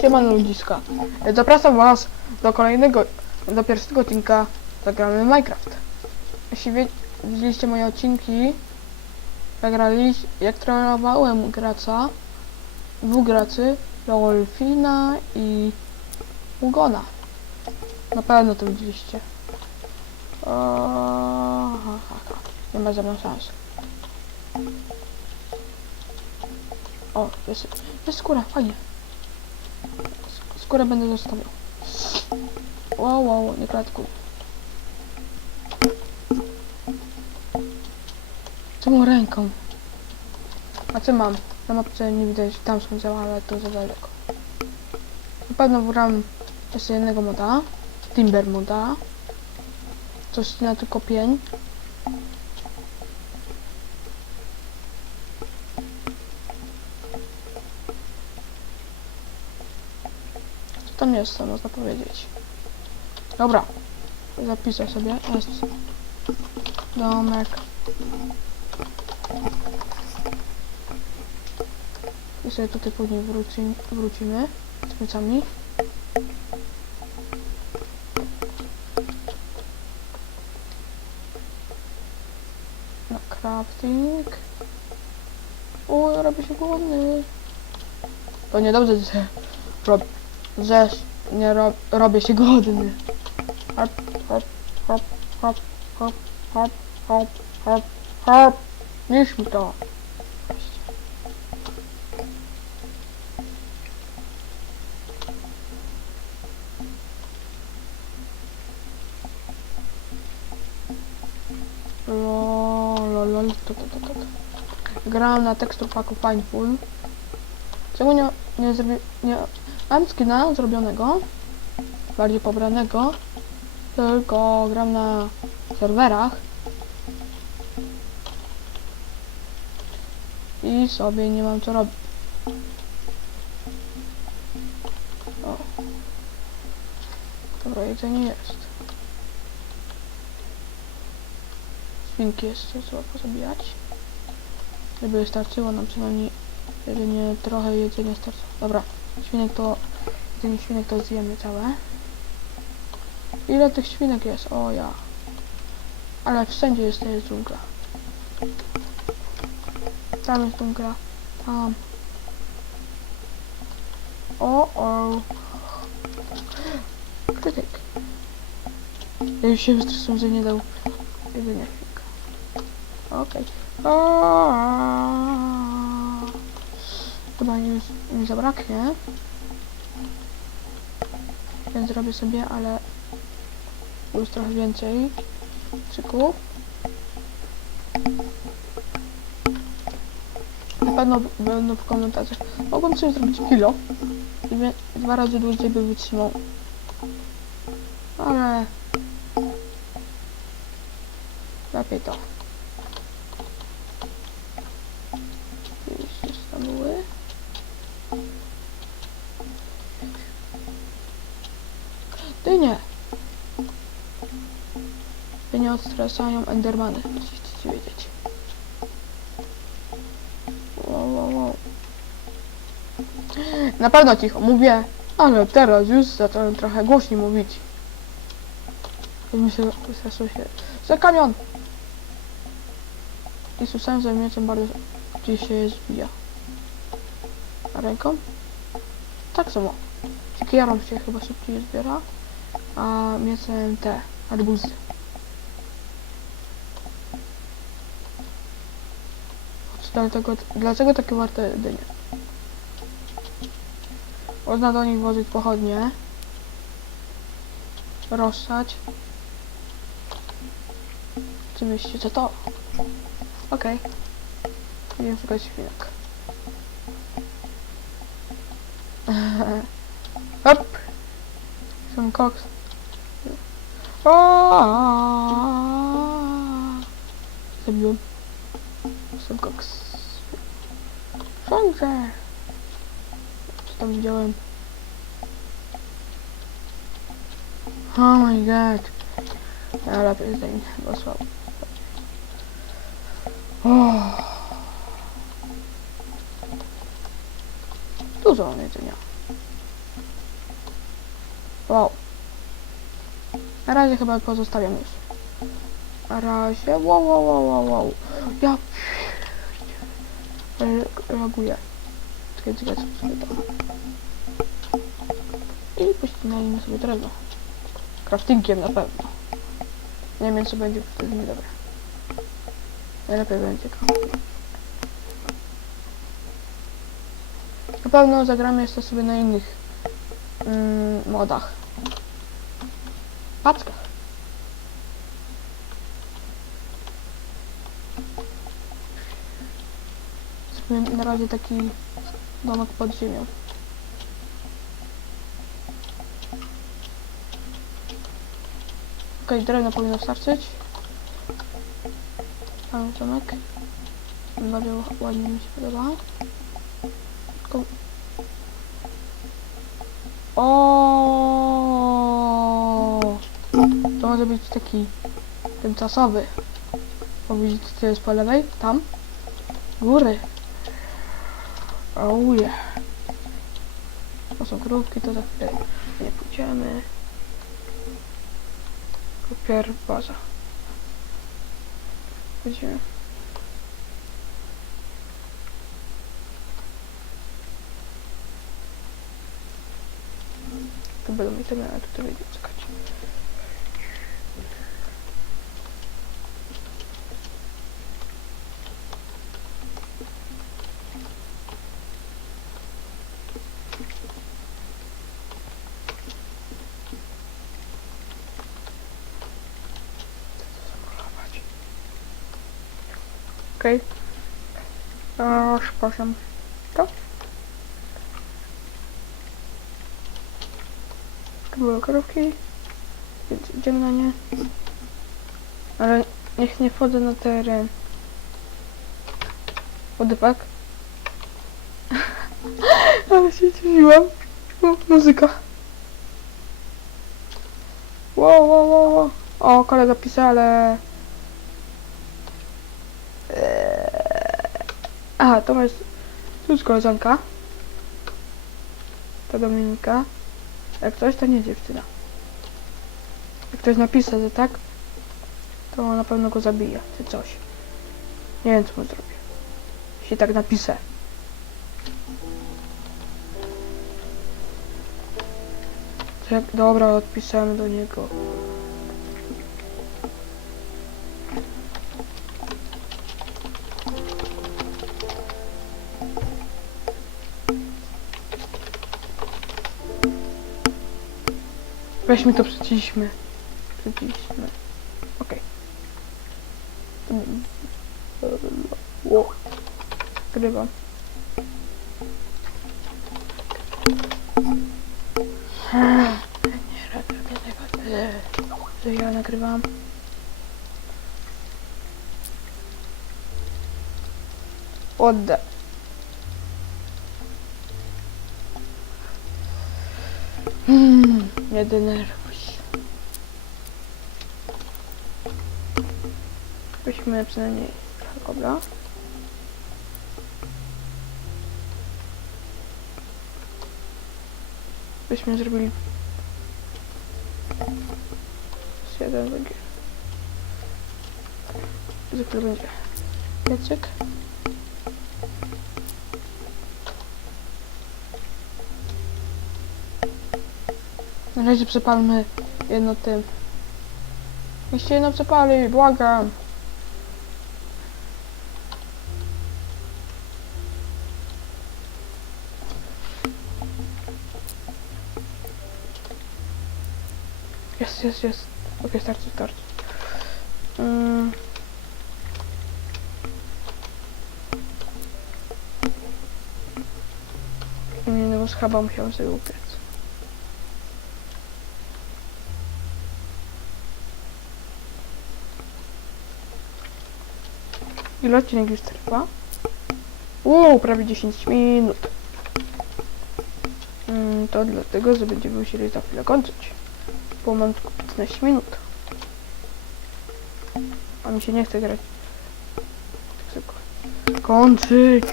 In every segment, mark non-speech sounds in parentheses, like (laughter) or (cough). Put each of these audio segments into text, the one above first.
Siema ludziska. Zapraszam was do kolejnego, do pierwszego odcinka zagramy Minecraft. Jeśli widzieliście moje odcinki, zagraliście, jak trenowałem gracza, dwóch graczy, Rolfina i Ugona. Na pewno to widzieliście. O, ha, ha, ha. Nie ma żadnej szans. O, jest, jest skóra, fajnie. Sk- Skórę będę zostawiał. Wow, wow, nie klatkuj. Czemu ręką? A co mam? Na mapce nie widać, tam są ale to za daleko. Na pewno wygram jeszcze jednego moda. Timber moda. Coś na tylko pień. Tam jest, to można powiedzieć. Dobra. Zapiszę sobie. Jest. Domek. I sobie tutaj później wróci, wrócimy z plecami. Na crafting. O, robię się głodny. To niedobrze, że, rob, że nie rob, robię się głodny. Hop, hop, hop, hop, hop, hop, hop, hop, hop. Niż to. Lol, lol, lol, to, na tekstur paku Pineful. Czemu nie, nie zrobi... nie... Mam skina zrobionego. Bardziej pobranego. Tylko gram na serwerach. I sobie nie mam co robić. O. Dobra, jedzenie jest. Świnki jeszcze trzeba pozabijać. Żeby starczyło nam przynajmniej jedynie trochę jedzenia starczy. Dobra, świnek to... Jedzenie świnek to zjemy całe. Ile tych świnek jest? O ja. Ale wszędzie jest to jest dżungla. Tam jest dżungla. Tam. O, o. Krytyk. Ja już się wystresuję, że nie dał jedzenia świnka. Okej. Aaaa. Nie zabraknie. Więc zrobię sobie, ale już trochę więcej cyków. Na pewno będą w komentarzach. Mogłem sobie zrobić kilo i dwa razy dłużej by wytrzymał. Ale lepiej to. Jeszcze stanuły. Odstrasają endermany, chcecie wiedzieć. Wow, wow, wow. Na pewno cicho mówię, ale teraz już zacząłem trochę głośniej mówić. Już mi się. Za kamion! I słyszałem, że mieczem bardzo gdzieś się zbija. A ręką? Tak samo. Siekierą się chyba szybciej zbiera, a mieczem te arbuzy. Dlatego, dlaczego takie warte dynie? Można do nich włożyć pochodnie. Rozsać. Czy myślicie, co to? Okej. Okay. Nie szukać świnek. (laughs) Hop! Some koks. Zabiłem. Some koks. Słońce! Co tam widziałem? Oh my god. Lepiej zdejmę, bo słabo. Oh. Dużo mam jedzenia. Wow. Na razie chyba pozostawiam już. Na razie. Wow, wow, wow, wow, wow. Ja... Re- Reaguję. Czekaj, czekaj, to. I pościnajmy sobie drewno. Craftingiem na pewno. Nie wiem, co będzie wtedy niedobre. Najlepiej będzie crafting. Na pewno zagramy jeszcze sobie na innych mm, modach. Paczkach. Na razie taki domek pod ziemią. Okej, drewno powinno starczyć. Mamy domek. Bardzo ła- ładnie mi się podoba. Tylko... O, To może być taki tymczasowy. Bo widzicie co jest po lewej? Tam? Góry. Yeah. To są krówki, to za chwilę nie pójdziemy. Kupier baza. Chodzimy. Tu będą mi tyle, a tutaj będzie czekać. Okej. Okay. Przepraszam. To? Tu były krówki. Idziemy na nie. Ale niech nie wchodzę na teren. Fuck? (laughs) Ale się dziwiłam. Muzyka. Wow, wow, wow, wow. O, kolega pisze, ale... Aha, to jest... Tu jest koleżanka. To Dominika. Jak ktoś, to nie dziewczyna. Jak ktoś napisze, że tak, to na pewno go zabije, czy coś. Nie wiem, co mu zrobię. Jeśli tak napiszę. Dobra, odpisałem do niego. Weźmy to przeciśmy. Przeciśmy. Okej. Ło. Grywam. Nie robię tego że ja nagrywam. Odda. Nie denerwuj. Weźmy przynajmniej kobra. Byśmy zrobili z jeden węgiel. Zwykle będzie piecyk. Na razie przepalmy jedno tym. Się jedno przepali, błagam. Jest, jest, jest. Okej, starczy, starczy. Mm. Innego schaba musiałem sobie upiec. Ile odcinek już trwa? Uuu, prawie 10 minut. Mm, to dlatego, że będziemy musieli za chwilę kończyć. Bo mam tylko 15 minut. A mi się nie chce grać. Tak szybko. Kończyć!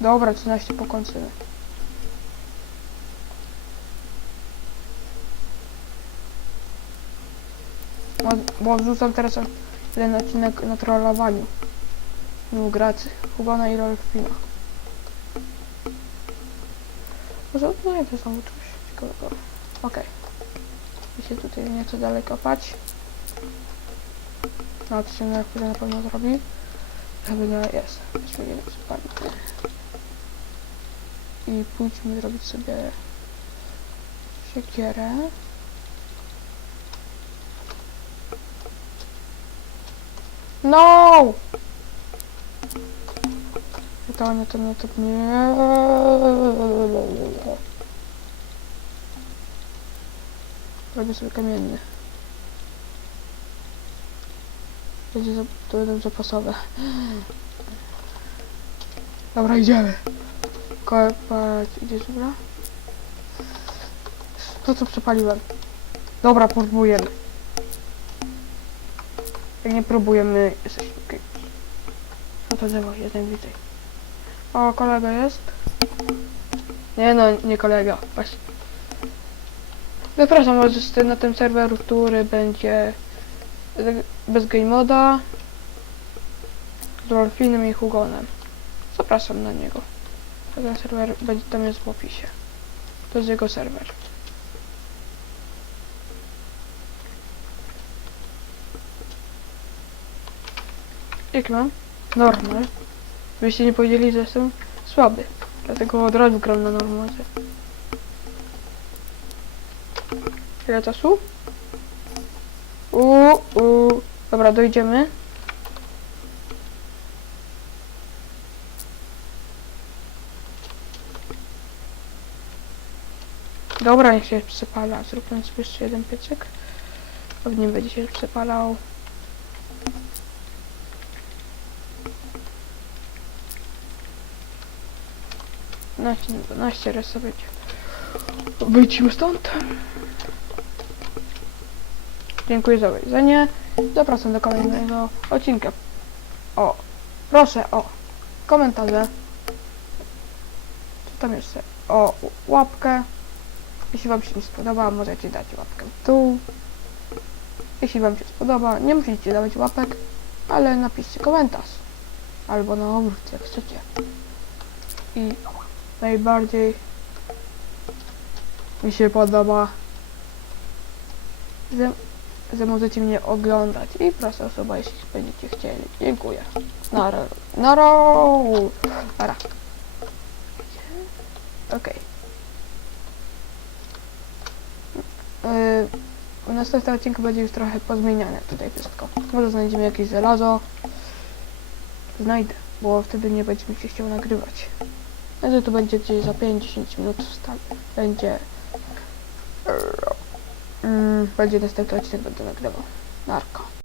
Dobra, 13 pokończymy. Bo, wrzucam teraz jeden odcinek na trollowaniu. No, gracy. Hubana i Rolfina. Może odnajdę znowu coś ciekawego. Okej. Okay. się tutaj nieco dalej kopać. No, to się na pewno zrobi. Chyba nie jest. Weźmy. I pójdźmy zrobić sobie siekierę. No! To nie, to nie, to nie. Robię sobie kamienny. Będzie za, to będą zapasowe. Dobra, idziemy. Kopać, idzie dobra? To co przepaliłem. Dobra, próbujemy. Nie próbujemy. No to drzewo jest najbliżej. O, kolega jest? Nie no, nie kolega, właśnie. Zapraszam was na ten serwer, który będzie bez game moda z Rolfinem i Hugonem. Zapraszam na niego. Ten serwer będzie tam jest w opisie. To jest jego serwer. Jak mam? Normal. Byście nie powiedzieli, że jestem słaby. Dlatego od razu gram na normalce. Ile czasu? Uuu, uuu. Dobra, dojdziemy. Dobra, niech się przepala. Zróbmy sobie jeszcze jeden pieczek. Pewnie będzie się przepalał. Naście, 12 raz sobie. Wyjdźmy stąd. Dziękuję za obejrzenie. Zapraszam do kolejnego odcinka. O, proszę o komentarze. Co tam jeszcze? O, łapkę. Jeśli Wam się nie spodoba, możecie dać łapkę dół. Jeśli Wam się spodoba, nie musicie dawać łapek, ale napiszcie komentarz. Albo na obrót, jak chcecie. I najbardziej mi się podoba, że, że możecie mnie oglądać i prosta osoba, jeśli będziecie chcieli. Dziękuję. Nara. Nara. Nara. Okej. Yy, w następnym będzie już trochę pozmieniane tutaj wszystko. Może znajdziemy jakieś żelazo. Znajdę, bo wtedy nie będzie mi się chciał nagrywać. Wtedy to będzie gdzieś za 5-10 minut wstanie. Będzie... Mm, będzie następny odcinek będę nagrywał. Narko.